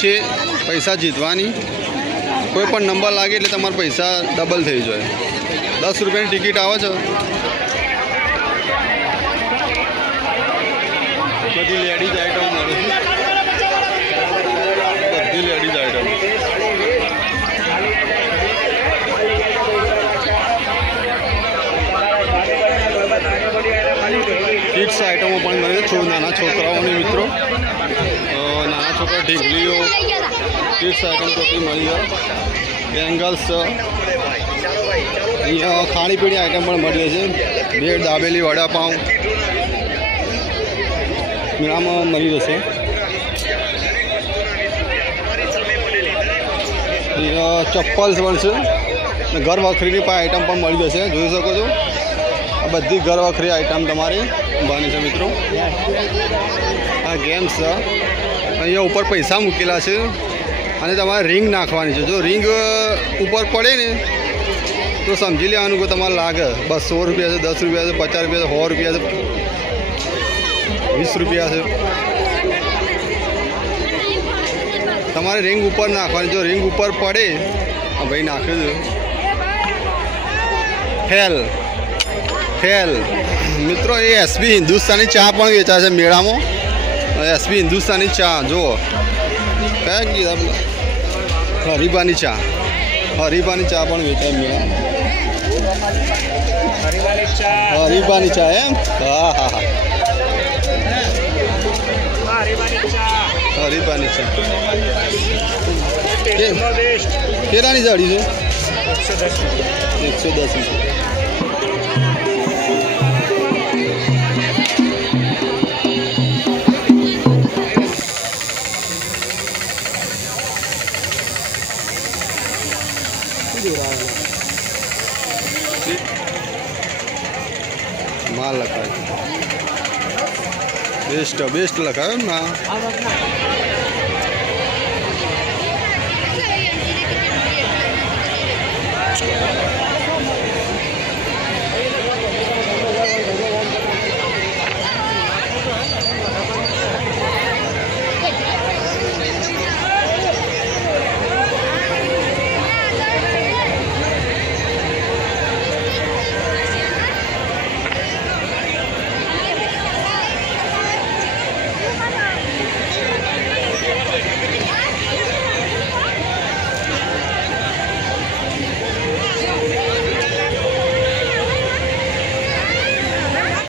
છે પૈસા જીતવાની। કોઈ પણ નંબર લાગે એટલે તમારા પૈસા ડબલ થઈ જાય। 10 રૂપિયાની ટિકિટ આવે છે। બધી લેડીઝ આઈટમ મળે છે, બધી લેડીઝ આઈટમ। કિડ્સ આઈટમો પણ મળે છે, નાના છોકરાઓની મિત્રો, નાના છોકરા ઢીંગલીઓ, કિડ્સ આઈટમ ટોટલી મળી જાય। બેંગલ્સ, અહીંયા ખાણીપીણી આઈટમ પણ મળી છે, બ્રેડ, દાબેલી, વડાપાઉં મેળામાં મળી જશે। અહીંયા ચપ્પલ્સ પણ છે, ઘર વખરીની પણ આઈટમ પણ મળી જશે, જોઈ શકો છો। આ બધી ઘર વખરી આઈટમ તમારી બની છે મિત્રો। આ ગેમ્સ છે, અહીંયા ઉપર પૈસા મૂકેલા છે અને તમારે રિંગ નાખવાની છે। જો રિંગ ઉપર પડે ને તો સમજી લેવાનું કે તમારે લાગે 200 રૂપિયા છે, 10 રૂપિયા છે, 50 રૂપિયા છે, 100 રૂપિયા છે, 20 રૂપિયા છે। તમારે રિંગ ઉપર નાખવાની। જો રિંગ ઉપર પડે, ભાઈ નાખ્યું છે ફેલ ફેલ મિત્રો। એ એસબી હિન્દુસ્તાની ચા પણ વેચાય છે મેળામાં। એસબી હિન્દુસ્તાની ચા જુઓ, કયા કીધા, હરીબાની ચા, હરીબાની ચા પણ વેચાય મેળામાં। હરીબાની ચા એમ, હા હા હા, હરીબાની ચા કેટલાની જાડી છે? 110 રૂપિયા। माल लखाए बेस्ट बेस्ट लखाए ना।